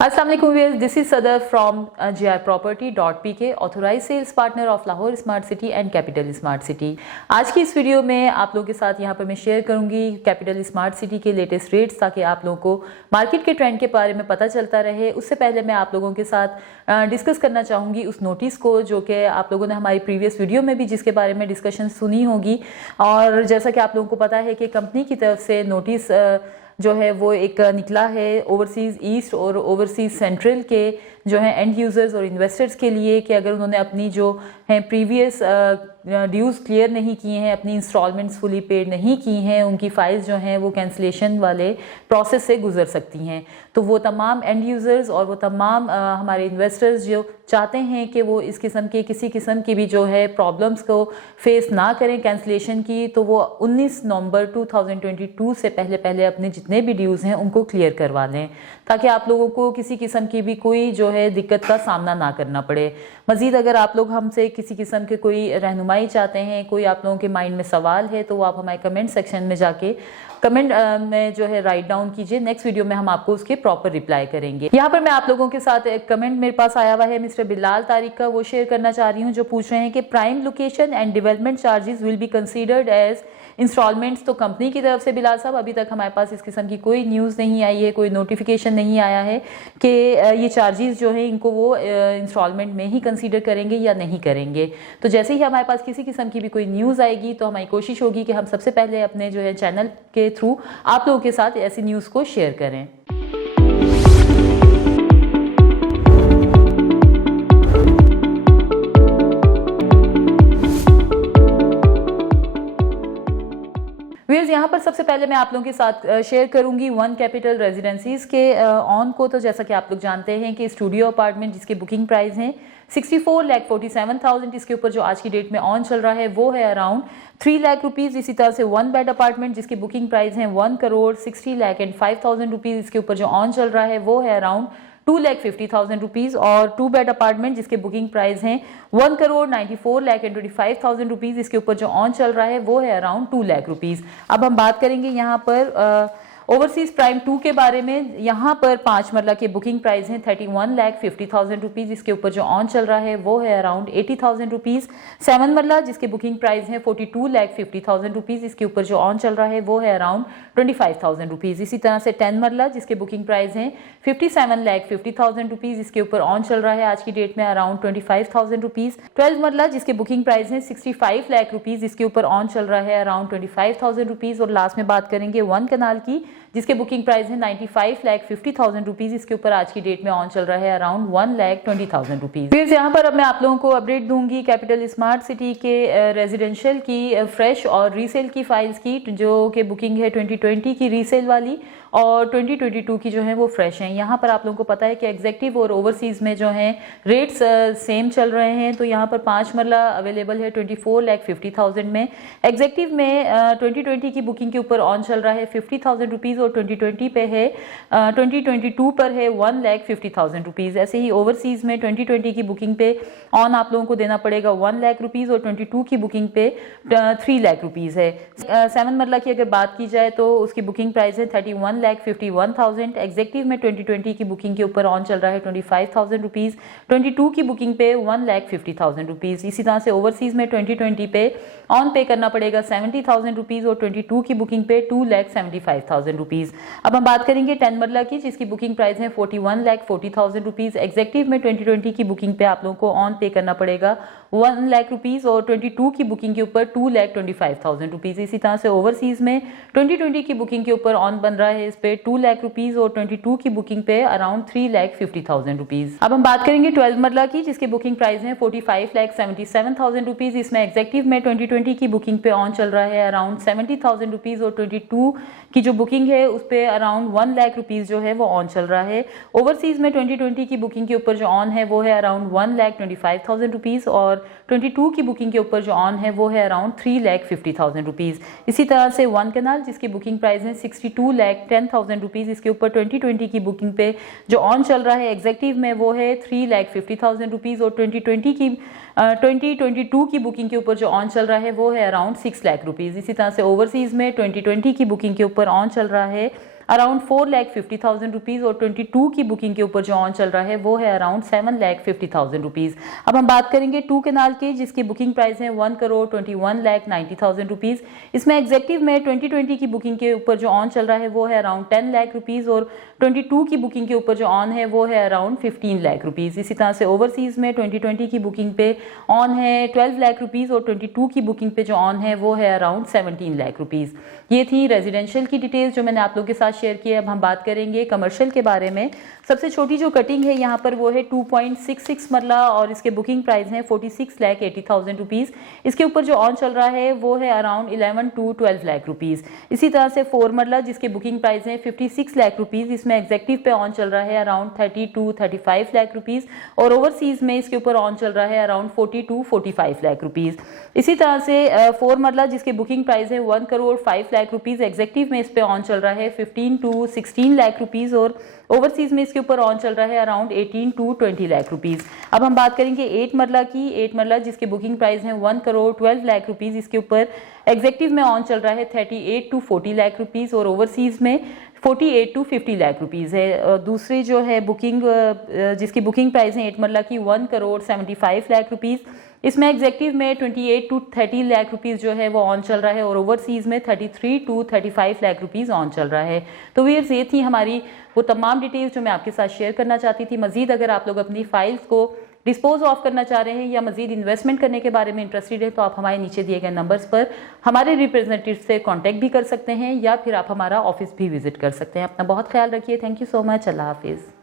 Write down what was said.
अस्सलाम वालेकुम viewers, this is Sadar from GRProperty.pk, authorise sales partner of Lahore smart city and capital smart city. आज की इस वीडियो में आप लोगों के साथ यहाँ पर मैं शेयर करूँगी कैपिटल स्मार्ट सिटी के लेटेस्ट रेट्स, ताकि आप लोगों को मार्केट के ट्रेंड के बारे में पता चलता रहे। उससे पहले मैं आप लोगों के साथ डिस्कस करना चाहूँगी उस नोटिस को जो कि आप लोगों ने हमारी प्रीवियस वीडियो में भी जिसके बारे में डिस्कशन सुनी होगी। और जैसा कि आप लोगों को पता है कि कंपनी की तरफ से नोटिस जो है वो एक निकला है ओवरसीज़ ईस्ट और ओवरसीज़ सेंट्रल के जो है एंड यूज़र्स और इन्वेस्टर्स के लिए, कि अगर उन्होंने अपनी जो है प्रीवियस ड्यूज़ क्लियर नहीं किए हैं, अपनी इंस्टॉलमेंट्स फुली पेड नहीं की हैं, उनकी फाइल्स जो हैं वो कैंसिलेशन वाले प्रोसेस से गुजर सकती हैं। तो वो तमाम एंड यूज़र्स और वो तमाम हमारे इन्वेस्टर्स जो चाहते हैं कि वो इस किस्म के किसी किस्म की भी जो है प्रॉब्लम्स को फेस ना करें कैंसिलेशन की, तो वो 19 नवंबर 2022 से पहले अपने जितने भी ड्यूज़ हैं उनको क्लियर करवा लें, ताकि आप लोगों को किसी किस्म की भी कोई जो है दिक्कत का सामना ना करना पड़े। मज़ीद अगर आप लोग हमसे किसी किस्म के कोई रहनुमाई चाहते हैं, कोई आप लोगों के माइंड में सवाल है, तो वो आप हमारे कमेंट सेक्शन में जाके कमेंट में जो है राइट डाउन कीजिए। नेक्स्ट वीडियो में हम आपको उसके प्रॉपर रिप्लाई करेंगे। यहाँ पर मैं आप लोगों के साथ एक कमेंट मेरे पास आया हुआ है मिस्टर बिलाल तारिक का, वो शेयर करना चाह रही हूँ, जो पूछ रहे हैं कि prime location and development charges will be considered as instalments. तो कंपनी की तरफ से बिलाल साहब अभी तक हमारे पास इस किस्म की कोई न्यूज़ नहीं आई है, कोई नोटिफिकेशन नहीं आया है कि ये चार्जेस जो है इनको वो इंस्टॉलमेंट में ही कंसीडर करेंगे या नहीं करेंगे। तो जैसे ही हमारे पास किसी किस्म की भी कोई न्यूज़ आएगी तो हमारी कोशिश होगी कि हम सबसे पहले अपने जो है चैनल के थ्रू आप लोगों के साथ ऐसी न्यूज़ को शेयर करें। व्यूअर्स, यहाँ पर सबसे पहले मैं आप लोगों के साथ शेयर करूंगी वन कैपिटल रेजिडेंसीज के ऑन को। तो जैसा कि आप लोग जानते हैं कि स्टूडियो अपार्टमेंट जिसके बुकिंग प्राइस हैं 64,47,000, इसके ऊपर जो आज की डेट में ऑन चल रहा है वो है अराउंड 3 लाख रुपीज़। इसी तरह से वन बेड अपार्टमेंट जिसकी बुकिंग प्राइस है 1,60,05,000 रुपीज़, इसके ऊपर जो ऑन चल रहा है वो है अराउंड 2,50,000 रुपीज़। और 2 बेड अपार्टमेंट जिसके बुकिंग प्राइस हैं 1,94,25,000 रुपीज़, इसके ऊपर जो ऑन चल रहा है वो है अराउंड 2 लाख रुपीज़। अब हम बात करेंगे यहाँ पर ओवरसीज प्राइम 2 के बारे में। यहाँ पर 5 मरला के बुकिंग प्राइस हैं 31,50,000 रुपीज़, इसके ऊपर जो ऑन चल रहा है वो है अराउंड 80,000 रुपीज़। 7 मरला जिसके बुकिंग प्राइस हैं 42,50,000 रुपीज़, इसके ऊपर जो ऑन चल रहा है वो है अराउंड 25,000 रुपीज़। इसी तरह से 10 मरला जिसके बुकिंग प्राइस हैं 57,50,000 रुपीज़, इसके ऊपर ऑन चल रहा है आज की डेट में अराउंड 25,000 रुपीज़। 12 मरला जिसके बुकिंग प्राइस हैं 65 लाख रुपीज़, इसके ऊपर ऑन चल रहा है अराउंड 25,000 रुपीज़। और लास्ट में बात करेंगे 1 कनाल की जिसके बुकिंग प्राइस है 95,50,000 रुपीज़, इसके ऊपर आज की डेट में ऑन चल रहा है अराउंड 1,20,000 रुपीज़। फिर यहाँ पर अब मैं आप लोगों को अपडेट दूंगी कैपिटल स्मार्ट सिटी के रेजिडेंशियल की फ्रेश और रीसेल की फाइल्स की, जो कि बुकिंग है 2020 की रीसेल वाली और 2022 की जो है वो फ्रेश हैं। यहाँ पर आप लोगों को पता है कि एग्जेक्टिव और ओवरसीज़ में जो हैं रेट्स सेम चल रहे हैं। तो यहाँ पर 5 मरला अवेलेबल है 24,50,000 में। एग्जेक्टिव में 2020 की बुकिंग के ऊपर ऑन चल रहा है 50,000 रुपीज़ और 2020 पे है 2022 पर है 1,50,000 रुपीज़। ऐसे ही ओवरसीज़ में 2020 की बुकिंग पे ऑन आप लोगों को देना पड़ेगा 1 लाख रुपीज़ और 22 की बुकिंग पे 3 लाख रुपीज़ है। 7 मरला की अगर बात की जाए तो उसकी बुकिंग प्राइस है 31,51,000। एग्जेक्टिव में 2020 की बुकिंग के ऊपर ऑन चल रहा है 25,000 रुपीज़, 22 की बुकिंग पे 1,50,000 रुपीज़। इसी तरह से ओवरसीज़ में 2020 पे ऑन पे करना पड़ेगा 70,000 रुपीज़ और 22 की बुकिंग पे 2,75,000 रुपीज़। अब हम बात करेंगे 10 मरला की जिसकी बुकिंग प्राइस है 41,40,000 रुपीज़। एग्जेक्टिव में 2020 की बुकिंग पे आप लोगों को ऑन पे करना पड़ेगा 1 लाख रुपीज़ और 22 की बुकिंग के ऊपर 2,25,000 रुपीज़। इसी तरह से ओवरसीज़ में 2020 की बुकिंग के ऊपर ऑन बन रहा है इस पे 2 लाख रुपीज़ और 22 की बुकिंग पे अराउंड 3,50,000 रुपीज़। अब हम बात करेंगे 12 मरला की जिसके बुकिंग प्राइस है 45,77,000 रुपीज़। इसमें एग्जेक्टिव में 2020 की बुकिंग पे ऑन चल रहा है अराउंड 70,000 रुपीज़ और 22 की जो बुकिंग है उस पे अराउंड 1 लाख रुपीज़ जो है वो ऑन चल रहा है। ओवरसीज़ में 2020 की बुकिंग के ऊपर जो ऑन है वो है अराउंड 1,25,000 रुपीज़ और 22 की बुकिंग के ऊपर जो ऑन है वो है अराउंड 3,50,000 रुपीज़। इसी तरह से 1 कनाल जिसकी बुकिंग प्राइस है 62,10,000 रुपीज़, इसके ऊपर 2020 की बुकिंग पे जो ऑन चल रहा है एग्जेक्टिव में वो है 3,50,000 रुपीज़ और 2022 की बुकिंग के ऊपर जो ऑन चल रहा है वो है अराउंड 6 लाख रुपीज़। इसी तरह से ओवरसीज़ में 2020 की बुकिंग के ऊपर ऑन चल रहा है अराउंड 4,50,000 रुपीज़ और 22 की बुकिंग के ऊपर जो ऑन चल रहा है वो है अराउंड 7,50,000 रुपीज़। अब हम बात करेंगे 2 केनाल की, जिसकी बुकिंग प्राइस है 1,21,90,000 रुपीज़। इसमें एग्जेक्टिव में 2020 की बुकिंग के ऊपर जो ऑन चल रहा है वो है अराउंड 10 लाख रुपीज़ और 22 की बुकिंग के ऊपर जो ऑन है वो है अराउंड 15 लाख रुपीज़। इसी तरह से ओवरसीज़ में 2020 की बुकिंग पे ऑन है 12 लाख रुपीज़ और 22 की बुकिंग पे जो ऑन है वो है अराउंड 17 लाख रुपीज़। ये थी रेजिडेंशियल की डिटेल्स जो मैंने आप लोगों के साथ शेयर की है। अब हम बात करेंगे कमर्शियल के बारे में। सबसे छोटी जो कटिंग है यहाँ पर वो है 2.66 मरला और इसके बुकिंग प्राइस है 46,80,000 रुपीज़। इसके ऊपर जो ऑन चल रहा है वो है अराउंड 11 to 12 लाख रुपीज़। इसी तरह से 4 मरला जिसके बुकिंग प्राइस है 56 लाख रुपीज़, इसमें एग्जेक्टिव पे ऑन चल रहा है अराउंड 30 to 35 लाख रुपीज़ और ओवरसीज़ में इसके ऊपर ऑन चल रहा है अराउंड 40 to 45 लाख रुपीज़। इसी तरह से 4 मरला जिसके बुकिंग प्राइस है 1,05 लाख रुपीज़, एग्जेक्टिव में इस पे ऑन चल रहा है 15 to 16 लाख रुपीज़ और ओवरसीज में इसके ऊपर ऑन चल रहा है अराउंड 18 to 20 लाख रुपीज़। अब हम बात करेंगे 8 मरला की। 8 मरला जिसके बुकिंग प्राइस है 1,12 लाख रुपीज़, इसके ऊपर एग्जेक्टिव में ऑन चल रहा है 38 to 40 लाख रुपीज़ और ओवरसीज में 48 to 50 लाख रुपीज़ है। दूसरी जो है बुकिंग जिसकी बुकिंग प्राइस है 8 मरला की 1,75 लाख रुपीज़, इसमें एग्जेक्टिव में 28 to 30 लाख रुपीज़ जो है वो ऑन चल रहा है और ओवरसीज़ में 33 to 35 लाख रुपीज़ ऑन चल रहा है। तो व्यूअर्स ये थी हमारी वो तमाम डिटेल्स जो मैं आपके साथ शेयर करना चाहती थी। मज़ीद अगर आप लोग अपनी फाइल्स को डिस्पोज ऑफ करना चाह रहे हैं या मज़ीद इन्वेस्टमेंट करने के बारे में इंटरेस्टेड है तो आप हमारे नीचे दिए गए नंबर्स पर हमारे रिप्रेजेंटेटिव से कांटेक्ट भी कर सकते हैं या फिर आप हमारा ऑफिस भी विजिट कर सकते हैं। अपना बहुत ख्याल रखिए। Thank you so much. अल्लाह हाफिज़।